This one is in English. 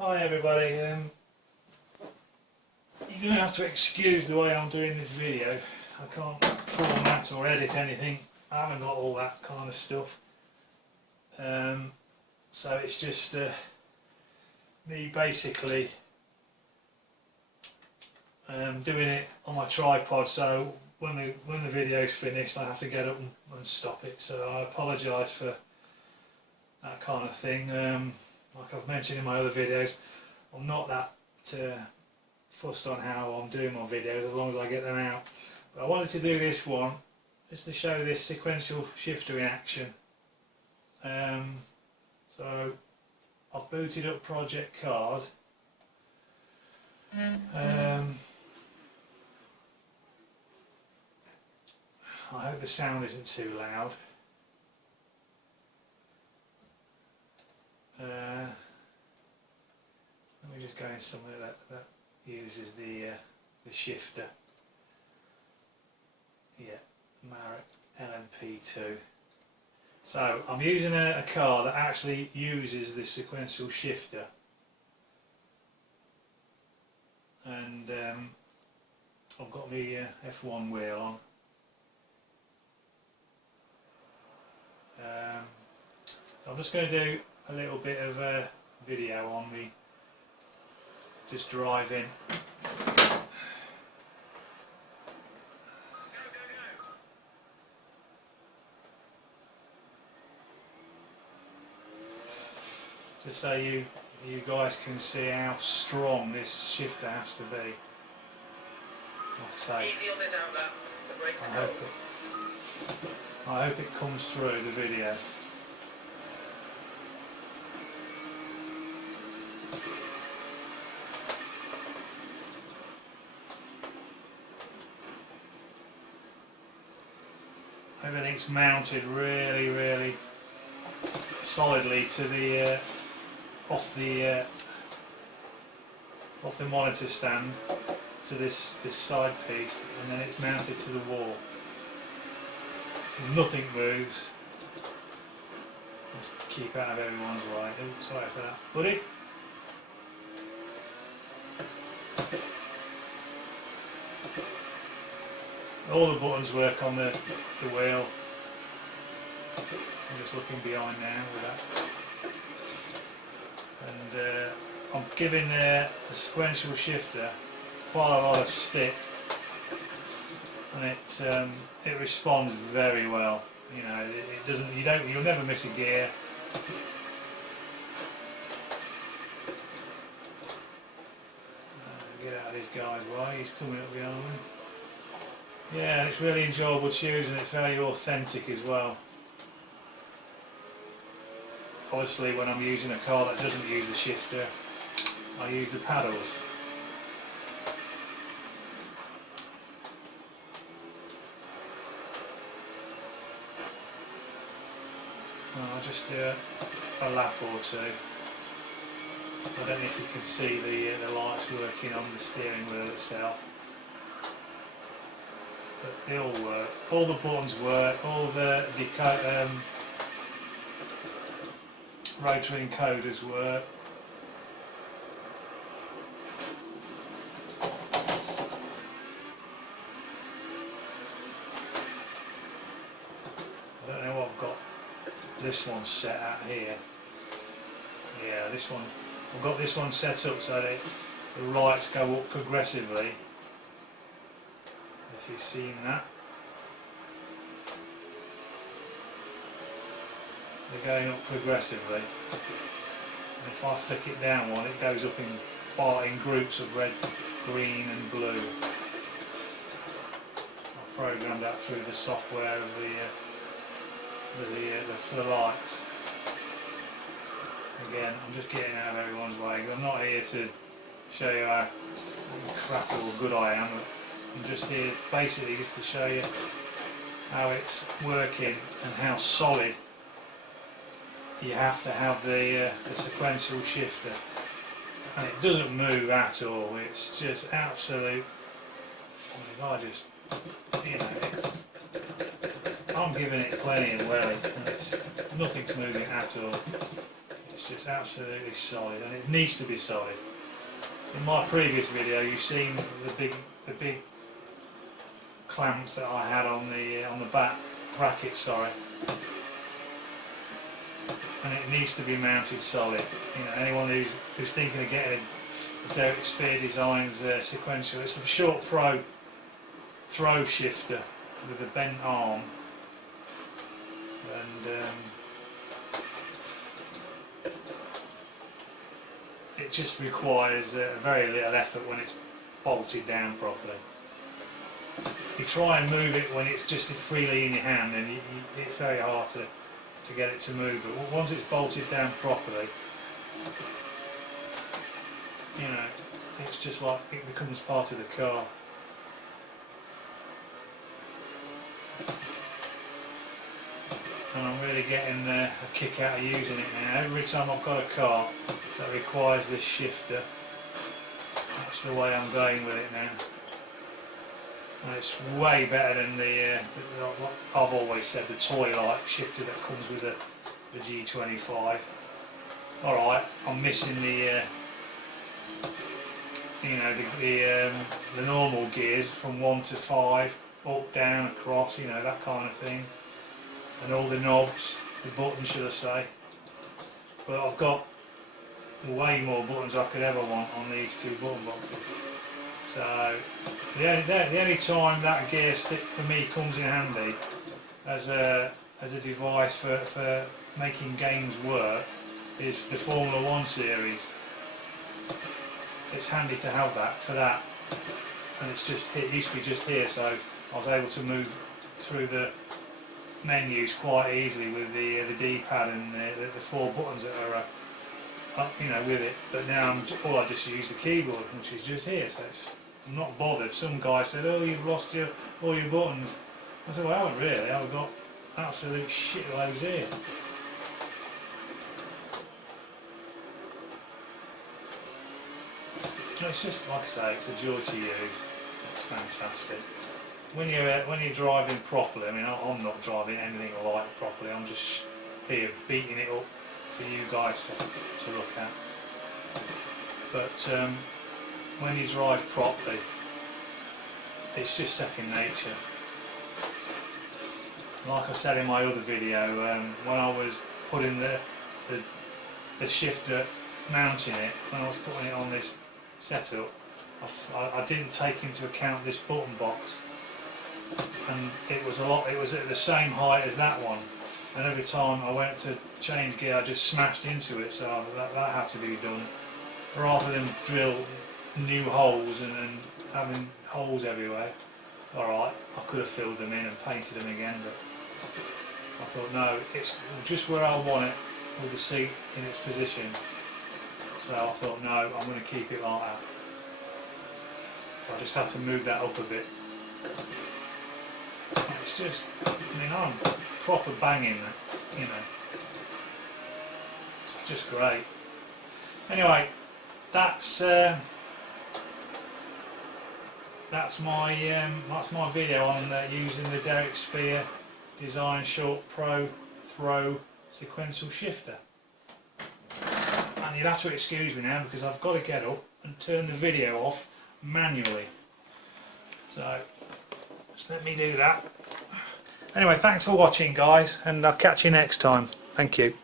Hi everybody, you're going to have to excuse the way I'm doing this video. I can't format or edit anything, I haven't got all that kind of stuff. So it's just me basically doing it on my tripod, so when the video's finished I have to get up and stop it, so I apologise for that kind of thing. Like I've mentioned in my other videos, I'm not that fussed on how I'm doing my videos as long as I get them out. But I wanted to do this one just to show this sequential shifter in action. So I've booted up Project Card. I hope the sound isn't too loud. Let me just go in somewhere that uses the shifter. Yeah, Marek LMP2. So I'm using a car that actually uses this sequential shifter, and I've got my F1 wheel on. I'm just going to do a little bit of a video on me just driving. Just so you guys can see how strong this shifter has to be. Like I say, I hope it comes through the video. Everything's mounted really solidly to the off the monitor stand to this side piece, and then it's mounted to the wall. So nothing moves. Just keep out of everyone's way. Oh, sorry for that, buddy. All the buttons work on the wheel. I'm just looking behind now with that. And I'm giving the sequential shifter quite a lot of stick, and it responds very well. You know, it doesn't. You'll never miss a gear. Get out of this guy's way. He's coming up behind me. Yeah, it's really enjoyable to use, and it's very authentic as well. Obviously, when I'm using a car that doesn't use the shifter, I use the paddles. I'll just do a lap or two. I don't know if you can see the lights working on the steering wheel itself. But they all work. All the buttons work. All the rotary encoders work. I don't know what I've got this one set at here. Yeah, this one. I've got this one set up so that the lights go up progressively. If you've seen that, they're going up progressively, and if I flick it down one, it goes up in groups of red, green and blue. I've programmed that through the software of the lights. Again, I'm just getting out of everyone's way. I'm not here to show you how crappy or good I am. I'm just here basically just to show you how it's working and how solid you have to have the sequential shifter. And it doesn't move at all, it's just absolute. I just, you know, I'm giving it plenty of welly, and nothing's moving at all. It's just absolutely solid, and it needs to be solid. In my previous video, you've seen the big clamps that I had on the back bracket, sorry, and it needs to be mounted solid. You know, anyone who's thinking of getting a Derek Spear Designs Sequential, it's a short pro throw shifter with a bent arm, and it just requires very little effort when it's bolted down properly. You try and move it when it's just freely in your hand, and it's very hard to get it to move. But once it's bolted down properly, you know, it's just like it becomes part of the car. And I'm really getting a kick out of using it now. Every time I've got a car that requires this shifter, that's the way I'm going with it now. And it's way better than what I've always said, the toy-like shifter that comes with the G25. Alright, I'm missing the you know, the normal gears from 1 to 5, up, down, across, you know, that kind of thing, and all the knobs, the buttons should I say. But I've got way more buttons I could ever want on these two button boxes. So the only time that gear stick for me comes in handy as a device for making games work is the Formula 1 series. It's handy to have that for that, and it used to be just here, so I was able to move through the menus quite easily with the D-pad and the 4 buttons that are up, you know, with it. But now I just use the keyboard, which is just here, so I'm not bothered. Some guy said, "Oh, you've lost all your buttons." I said, "Well, I haven't really. I've got absolute shitloads here." It's just, like I say, it's a joy to use. It's fantastic. When you're driving properly, I mean, I'm not driving anything like properly. I'm just here beating it up for you guys to look at. But when you drive properly, it's just second nature. Like I said in my other video, when I was putting the shifter, mounting it, when I was putting it on this setup, I didn't take into account this button box, and it was at the same height as that one, and every time I went to change gear I just smashed into it, so that had to be done, rather than drill new holes and having holes everywhere. Alright, I could have filled them in and painted them again, but I thought no, it's just where I want it with the seat in its position. So I thought, no, I'm going to keep it like that. So I just had to move that up a bit. And it's just, I mean, I'm proper banging that, you know. It's just great. Anyway, that's my video on using the Derek Spear Design Short Pro Throw Sequential Shifter. And you'll have to excuse me now because I've got to get up and turn the video off manually. So just let me do that. Anyway, thanks for watching guys, and I'll catch you next time. Thank you.